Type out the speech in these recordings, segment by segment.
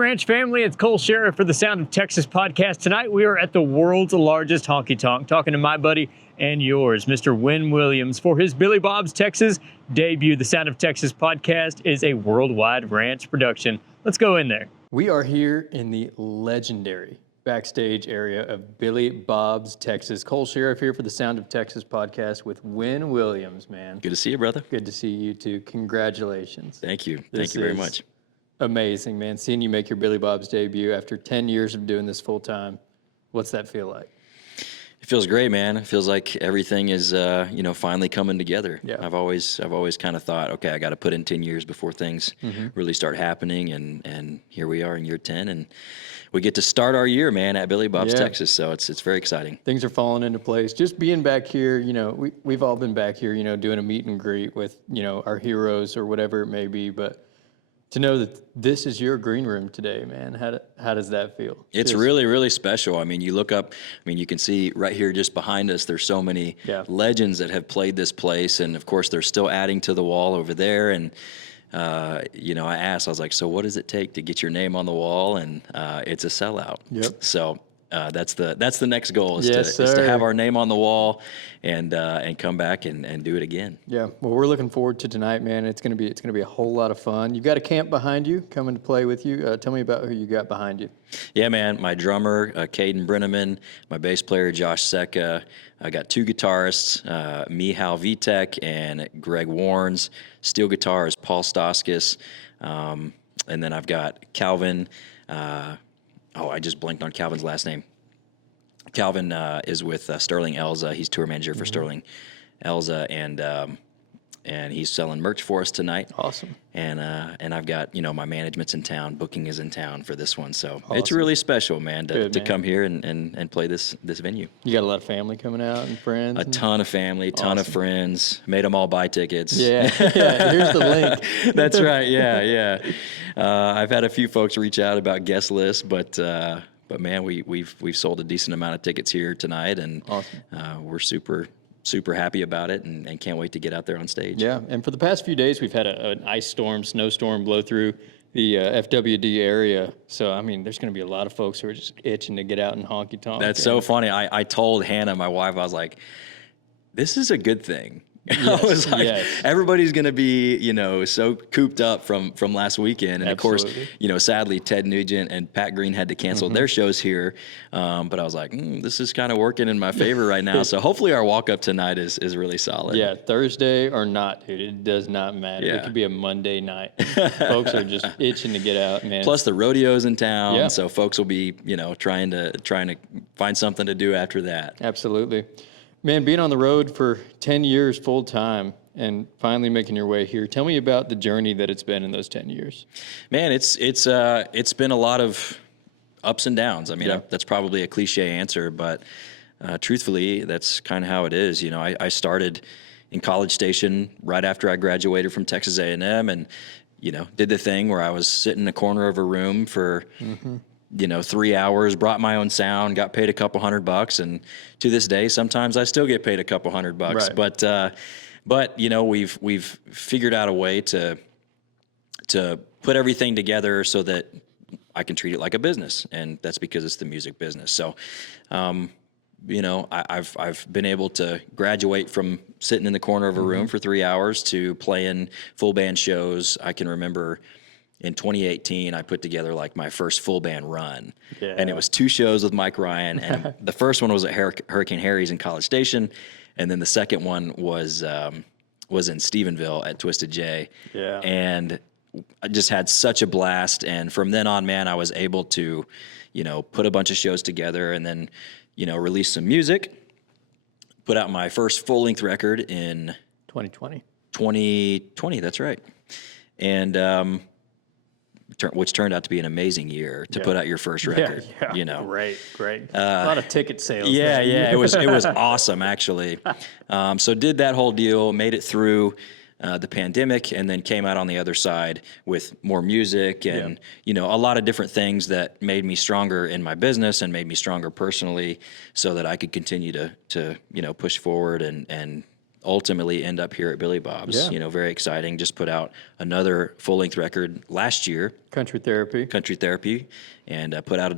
Ranch family, it's Cole Sheriff for the Sound of Texas podcast. Tonight we are at the world's largest honky tonk, talking to my buddy and yours, Mr. Wynn Williams, for his Billy Bob's Texas debut. The Sound of Texas podcast is a worldwide ranch production. Let's go in there. We are here in the legendary backstage area of Billy Bob's Texas. Cole Sheriff here for the Sound of Texas podcast with Wynn Williams, man. Good to see you, brother. Good to see you too. Congratulations. Thank you. Thank you very much. Amazing, man. Seeing you make your Billy Bob's debut after 10 years of doing this full time. What's that feel like? It feels great, man. It feels like everything is, finally coming together. Yeah. I've always kind of thought, okay, I got to put in 10 years before things really start happening, and here we are in year 10, and we get to start our year, man, at Billy Bob's Texas. So it's very exciting. Things are falling into place. Just being back here, we've all been back here, doing a meet and greet with, our heroes or whatever it may be, but to know that this is your green room today, man, how does that feel? It's really, really special. I mean, you look up, you can see right here just behind us, there's so many legends that have played this place. And, of course, they're still adding to the wall over there. And, I was like, so what does it take to get your name on the wall? And it's a sellout. Yep. So that's the next goal is Yes, to have our name on the wall and come back and do it again. Yeah, well, we're looking forward to tonight, man. It's gonna be a whole lot of fun. You've got a camp behind you coming to play with you. Tell me about who you got behind you. Yeah, man. My drummer, Caden Brenneman, my bass player, Josh Secca. I got two guitarists, Mihal Vitek and Greg Warnes. Steel guitar is Paul Stoskis. And then I've got Calvin. I just blanked on Calvin's last name. Calvin is with Sterling Elza. He's tour manager for Sterling Elza, and he's selling merch for us tonight. Awesome. And I've got, my management's in town, booking is in town for this one. So Awesome. It's really special, man, to Good, man. come here and play this venue. You got a lot of family coming out and friends? A ton of family, ton of friends. Made them all buy tickets. Yeah, here's the link. That's right. Yeah. I've had a few folks reach out about guest lists, but man, we've sold a decent amount of tickets here tonight, and Awesome. We're super happy about it, and can't wait to get out there on stage. Yeah, and for the past few days, we've had an ice storm, snowstorm blow through the FWD area. So, there's going to be a lot of folks who are just itching to get out and honky tonk. That's so funny. I told Hannah, my wife, I was like, this is a good thing. Yes, I was like, everybody's going to be, so cooped up from last weekend. And Absolutely. of course, sadly, Ted Nugent and Pat Green had to cancel their shows here. But I was like, this is kind of working in my favor right now. So hopefully our walk up tonight is really solid. Yeah, Thursday or not, dude, it does not matter. Yeah. It could be a Monday night. Folks are just itching to get out, man. Plus the rodeo's in town. Yeah. So folks will be, trying to find something to do after that. Absolutely. Man, being on the road for 10 years full time and finally making your way here, tell me about the journey that it's been in those 10 years. Man, it's been a lot of ups and downs. That's probably a cliche answer, but truthfully, that's kind of how it is. I started in College Station right after I graduated from Texas A&M, and did the thing where I was sitting in a corner of a room for 3 hours, brought my own sound, got paid a couple $100, and to this day, sometimes I still get paid a couple $100. Right. But we've figured out a way to put everything together so that I can treat it like a business, and that's because it's the music business. So, I've been able to graduate from sitting in the corner of a room for 3 hours to playing full band shows. I can remember in 2018, I put together like my first full band run, and it was 2 shows with Mike Ryan. And the first one was at Hurricane Harry's in College Station, and then the second one was in Stephenville at Twisted J. Yeah. And I just had such a blast. And from then on, man, I was able to, put a bunch of shows together, and then, release some music. Put out my first full length record in 2020. 2020. That's right. And which turned out to be an amazing year to put out your first record. Yeah. Great. A lot of ticket sales. It was awesome, actually. So did that whole deal, made it through the pandemic, and then came out on the other side with more music and a lot of different things that made me stronger in my business and made me stronger personally, so that I could continue to push forward and ultimately end up here at Billy Bob's. Yeah. You know, very exciting. Just put out another full-length record last year, Country Therapy. Country Therapy, and put out a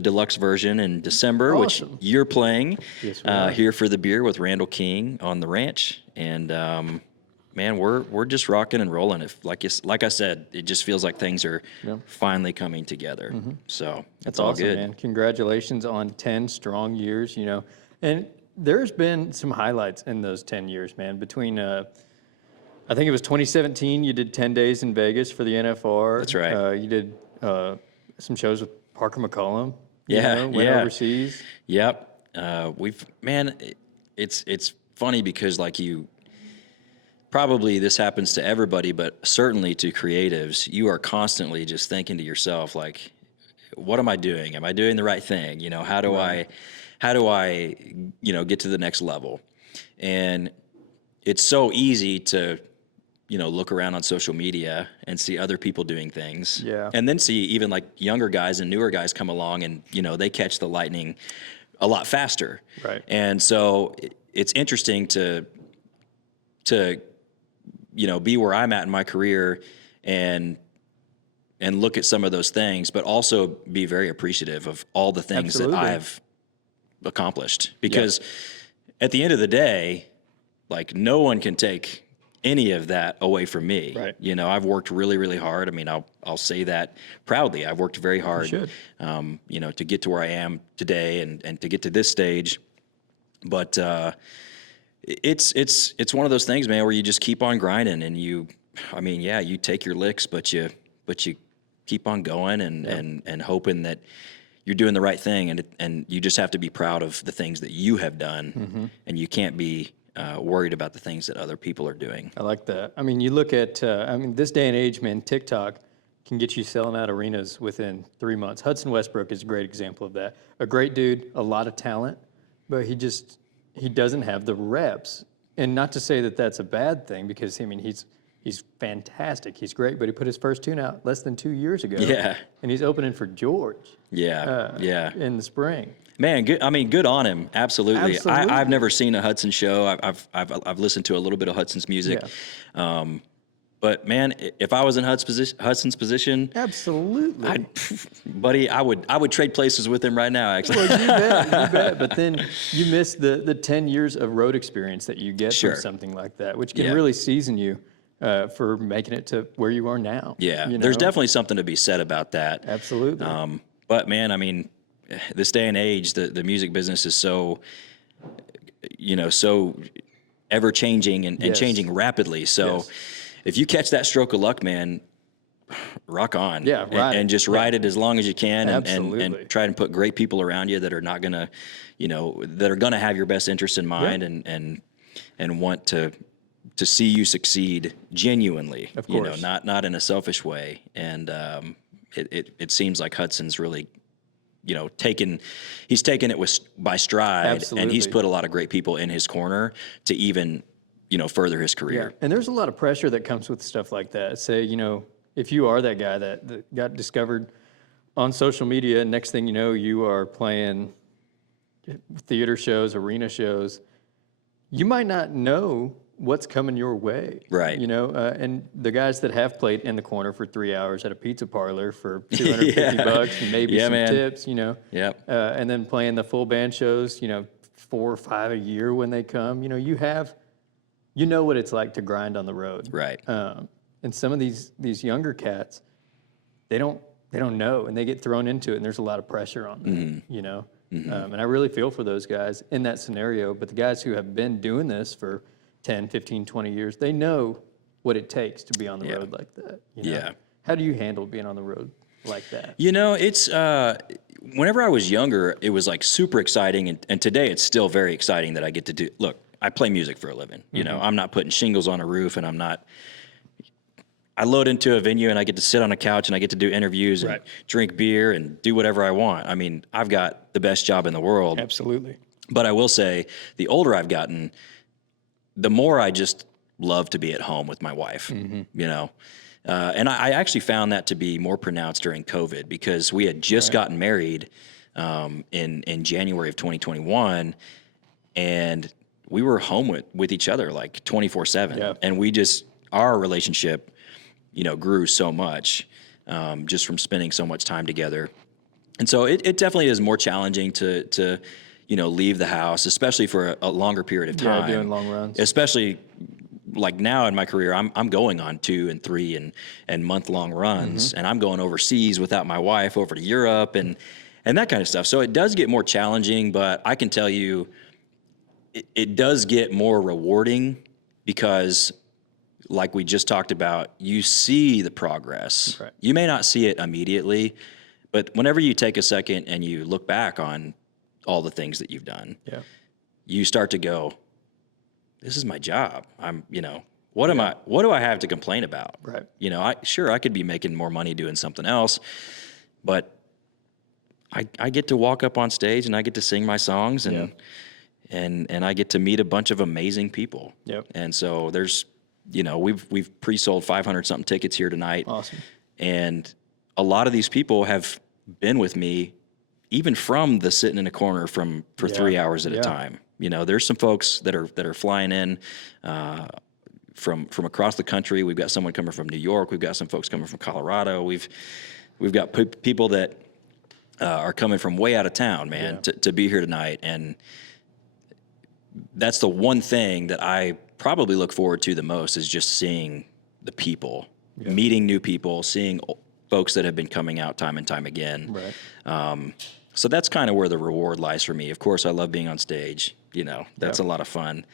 deluxe version in December, which Awesome. you're playing Yes, we are. here for the beer with Randall King on the ranch. And man, we're just rocking and rolling. If like I said, it just feels like things are finally coming together. So it's all Awesome, good. man. Congratulations on 10 strong years, you know. And there's been some highlights in those 10 years, man. Between, I think it was 2017, you did 10 days in Vegas for the NFR. That's right. You did some shows with Parker McCollum. Yeah, went yeah. overseas. Yep. It's funny because like probably this happens to everybody, but certainly to creatives, you are constantly just thinking to yourself, like, what am I doing? Am I doing the right thing? You know, how do I, you know, get to the next level? And it's so easy to, you know, look around on social media and see other people doing things. Yeah. And then see even like younger guys and newer guys come along and, you know, they catch the lightning a lot faster. Right. And so it's interesting to, you know, be where I'm at in my career and look at some of those things, but also be very appreciative of all the things Absolutely. that I've accomplished. Because at the end of the day, like no one can take any of that away from me. Right. You know, I've worked really, really hard. I mean, I'll say that proudly. I've worked very hard, should. You know, to get to where I am today and to get to this stage. But it's one of those things, man, where you just keep on grinding and you take your licks, but you keep on going and hoping that you're doing the right thing. And you just have to be proud of the things that you have done, and you can't be worried about the things that other people are doing. I like that. I mean, you look at, this day and age, man, TikTok can get you selling out arenas within 3 months. Hudson Westbrook is a great example of that. A great dude, a lot of talent, but he doesn't have the reps. And not to say that that's a bad thing, because, I mean, he's fantastic. He's great, but he put his first tune out less than 2 years ago. Yeah. And he's opening for George. Yeah. In the spring. Man, good. I mean, good on him. Absolutely. Absolutely. I've never seen a Hudson show. I've listened to a little bit of Hudson's music. Yeah. But man, if I was in Hudson's position, Absolutely. buddy, I would trade places with him right now. Actually, Well, you bet. But then you miss the 10 years of road experience that you get Sure. from something like that, which can Yeah. really season you for making it to where you are now. yeah, you there's know? definitely something to be said about that. Absolutely. But man, I mean, this day and age, the music business is so, you know, so ever changing and Yes. changing rapidly. So Yes. if you catch that stroke of luck, man, rock on. Yeah, ride and it. just ride it as long as you can, Absolutely. and try and put great people around you that are not gonna, you know, that are gonna have your best interest in mind and want to see you succeed genuinely. Of You know, course. not in a selfish way. And it seems like Hudson's really, you know, he's taken it by stride, and he's Absolutely. put a lot of great people in his corner to even, you know, further his career. And there's a lot of pressure that comes with stuff like that. Say, you know, if you are that guy that got discovered on social media, next thing you know, you are playing theater shows, arena shows, you might not know what's coming your way. Right. You know, and the guys that have played in the corner for 3 hours at a pizza parlor for $250 and maybe some man. tips, you know. Yep. And then playing the full band shows, you know, 4 or 5 a year when they come, you know, you know what it's like to grind on the road. Right. And some of these younger cats, they don't know, and they get thrown into it, and there's a lot of pressure on them, you know. And I really feel for those guys in that scenario. But the guys who have been doing this for 10, 15, 20 years, they know what it takes to be on the road like that. You know? Yeah. How do you handle being on the road like that? You know, it's whenever I was younger, it was like super exciting, and today it's still very exciting that I get to do. Look, I play music for a living. You know, I'm not putting shingles on a roof, and I load into a venue and I get to sit on a couch and I get to do interviews and drink beer and do whatever I want. I mean, I've got the best job in the world. Absolutely. But I will say, the older I've gotten, the more I just love to be at home with my wife, you know. And I actually found that to be more pronounced during COVID, because we had just gotten married in January of 2021, and we were home with each other like 24/7. Yeah. And our relationship, grew so much just from spending so much time together. And so it definitely is more challenging to leave the house, especially for a longer period of time. Yeah, doing long runs. Especially like now in my career, I'm going on 2 and 3 and month-long runs, and I'm going overseas without my wife over to Europe and that kind of stuff. So it does get more challenging, but I can tell you it does get more rewarding because, like we just talked about, you see the progress. Right. You may not see it immediately, but whenever you take a second and you look back on all the things that you've done, you start to go, this is my job. What do I have to complain about? Right. I could be making more money doing something else, but I get to walk up on stage and I get to sing my songs and I get to meet a bunch of amazing people. Yep. And so there's, we've pre-sold 500 something tickets here tonight. Awesome. And a lot of these people have been with me even from the sitting in a corner for 3 hours at a time. There's some folks that are flying in from across the country. We've got someone coming from New York. We've got some folks coming from Colorado. We've got people that are coming from way out of town, man, to be here tonight. And that's the one thing that I probably look forward to the most is just seeing the people, meeting new people, seeing folks that have been coming out time and time again. Right. So that's kind of where the reward lies for me. Of course, I love being on stage. That's a lot of fun.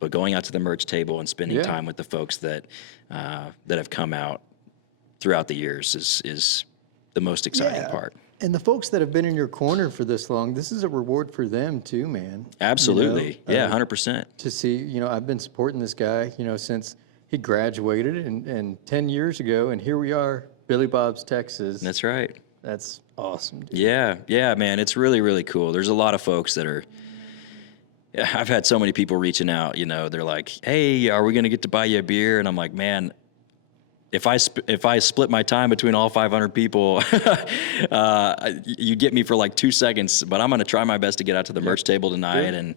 But going out to the merch table and spending time with the folks that have come out throughout the years is the most exciting part. And the folks that have been in your corner for this long, this is a reward for them too, man. Absolutely. 100%. To see, I've been supporting this guy, since he graduated and 10 years ago, and here we are, Billy Bob's, Texas. That's right. That's awesome, dude. Yeah, man. It's really, really cool. There's a lot of folks that are, I've had so many people reaching out, they're like, hey, are we going to get to buy you a beer? And I'm like, man, if I split my time between all 500 people, you get me for like 2 seconds, but I'm going to try my best to get out to the merch table tonight. And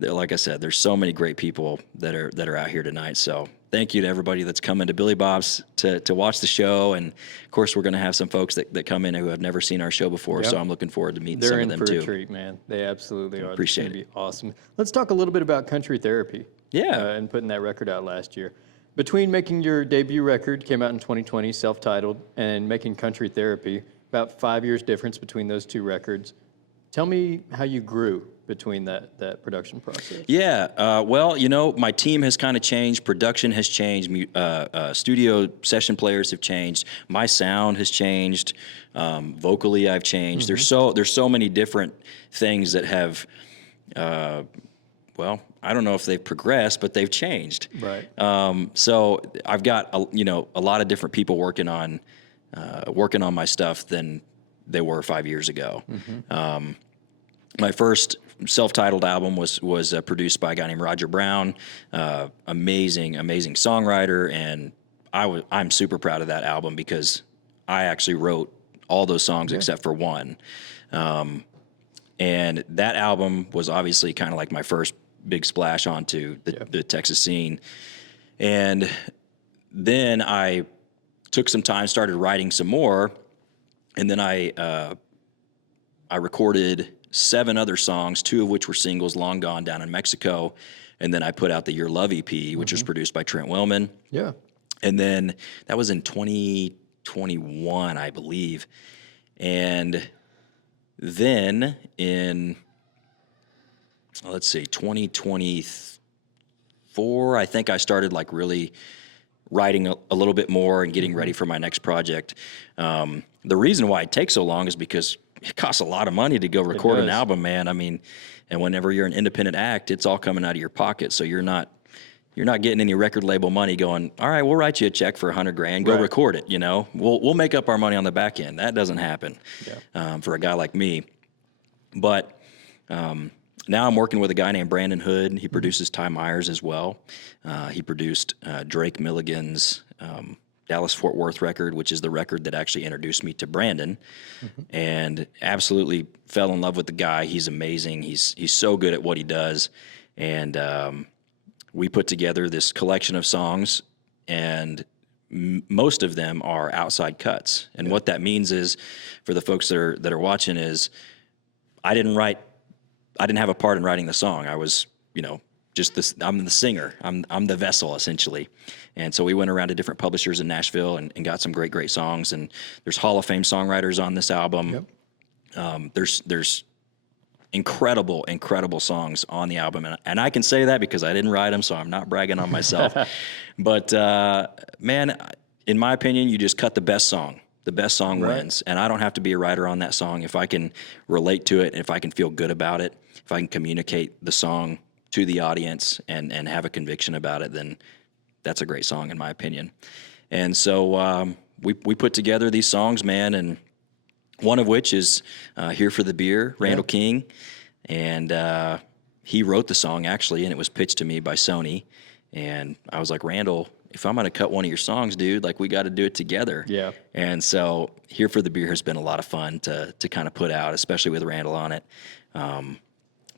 like I said, there's so many great people that are out here tonight. So thank you to everybody that's coming to Billy Bob's to watch the show. And of course, we're going to have some folks that come in who have never seen our show before. So I'm looking forward to meeting some of them too. They're in for a treat, man. They absolutely are. Appreciate it. It's going to be awesome. Let's talk a little bit about Country Therapy. Yeah. And putting that record out last year. Between making your debut record, came out in 2020, self-titled, and making Country Therapy, about 5 years difference between those two records. Tell me how you grew between that production process. Yeah, well, my team has kind of changed. Production has changed. Studio session players have changed. My sound has changed. Vocally, I've changed. There's so many different things that have, I don't know if they've progressed, but they've changed. Right. So I've got a lot of different people working on my stuff than they were 5 years ago. My first self-titled album was produced by a guy named Roger Brown, amazing songwriter, and I'm super proud of that album because I actually wrote all those songs except for one. And that album was obviously kind of like my first big splash onto the Texas scene. And then I took some time, started writing some more, and then I recorded 7 other songs, 2 of which were singles, Long Gone, down in Mexico. And then I put out the Your Love EP, which was produced by Trent Wellman. Yeah. And then that was in 2021, I believe. And then in, 2024, I think I started like really writing a little bit more and getting ready for my next project. The reason why it takes so long is because it costs a lot of money to go record an album, man. I mean, and whenever you're an independent act, it's all coming out of your pocket. So you're not getting any record label money going, all right, we'll write you a check for $100,000, go record it. We'll make up our money on the back end. That doesn't happen for a guy like me. But now I'm working with a guy named Brandon Hood. He produces Ty Myers as well. He produced Drake Milligan's Dallas-Fort Worth record, which is the record that actually introduced me to Brandon, and absolutely fell in love with the guy. He's amazing. He's so good at what he does. And we put together this collection of songs, and most of them are outside cuts. And what that means is, for the folks that are watching, is I didn't have a part in writing the song. I was, just this. I'm the singer. I'm the vessel, essentially. And so we went around to different publishers in Nashville and got some great songs. And there's Hall of Fame songwriters on this album. Yep. There's incredible songs on the album, and I can say that because I didn't write them, so I'm not bragging on myself. But man, in my opinion, you just cut the best song. The best song wins, and I don't have to be a writer on that song. If I can relate to it, and if I can feel good about it, if I can communicate the song to the audience and have a conviction about it, then that's a great song in my opinion. And so we put together these songs, man, and one of which is Here for the Beer, Randall King. And he wrote the song, actually, and it was pitched to me by Sony. And I was like, Randall, if I'm going to cut one of your songs, dude, like, we got to do it together. Yeah. And so Here for the Beer has been a lot of fun to kind of put out, especially with Randall on it.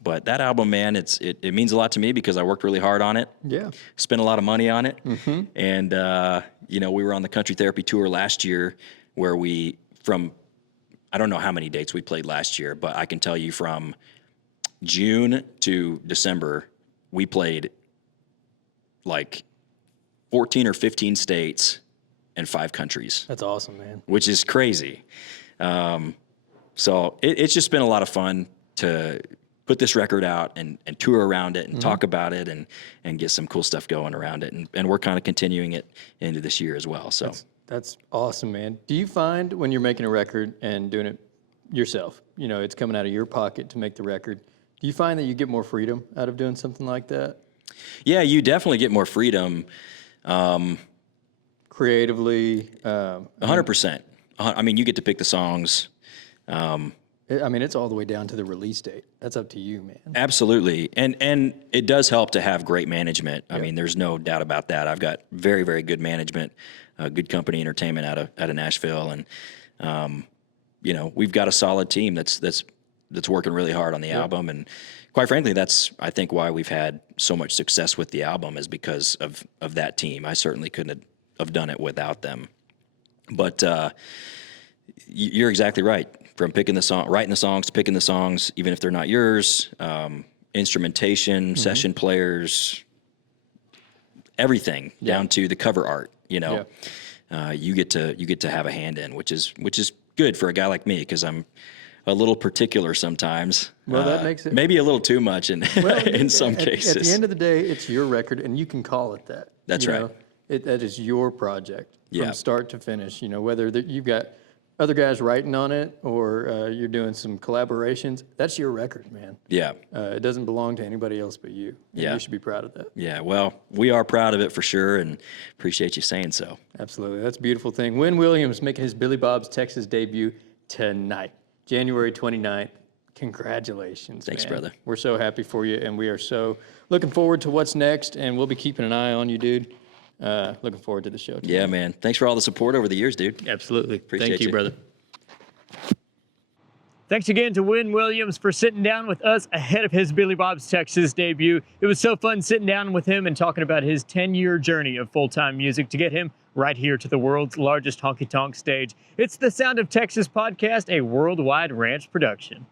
But that album, man, it means a lot to me because I worked really hard on it. Yeah. Spent a lot of money on it. Mm-hmm. And, we were on the Country Therapy Tour last year where I don't know how many dates we played last year, but I can tell you from June to December, we played like 14 or 15 states and 5 countries. That's awesome, man. Which is crazy. So it's just been a lot of fun to put this record out and tour around it and talk about it and get some cool stuff going around it. And we're kind of continuing it into this year as well. So That's awesome, man. Do you find when you're making a record and doing it yourself, it's coming out of your pocket to make the record, do you find that you get more freedom out of doing something like that? Yeah, you definitely get more freedom. Creatively? 100%. I mean, you get to pick the songs. It's all the way down to the release date. That's up to you, man. Absolutely. And it does help to have great management. I mean, there's no doubt about that. I've got very, very good management, good company entertainment out of Nashville. And, we've got a solid team that's working really hard on the album. And quite frankly, that's, I think, why we've had so much success with the album is because of that team. I certainly couldn't have done it without them. But you're exactly right. From picking the song, writing the songs, to picking the songs, even if they're not yours, instrumentation, session players, everything down to the cover art. You get to have a hand in, which is good for a guy like me because I'm a little particular sometimes. Well, that makes it maybe a little too much in some cases. At the end of the day, it's your record, and you can call it that. That's right. That is your project from start to finish. Whether you've got other guys writing on it or you're doing some collaborations, that's your record, man. Yeah. It doesn't belong to anybody else but you. You should be proud of that. Yeah, well, we are proud of it for sure and appreciate you saying so. Absolutely. That's a beautiful thing. Wynn Williams making his Billy Bob's Texas debut tonight, January 29th. Congratulations, Thanks, man. brother. We're so happy for you, and we are so looking forward to what's next, and we'll be keeping an eye on you, dude. Looking forward to the show tonight. Yeah, man. Thanks for all the support over the years, dude. Absolutely. Appreciate Thank you, you, brother. Thanks again to Wynn Williams for sitting down with us ahead of his Billy Bob's Texas debut. It was so fun sitting down with him and talking about his 10-year journey of full-time music to get him right here to the world's largest honky tonk stage. It's the Sound of Texas podcast, a worldwide ranch production.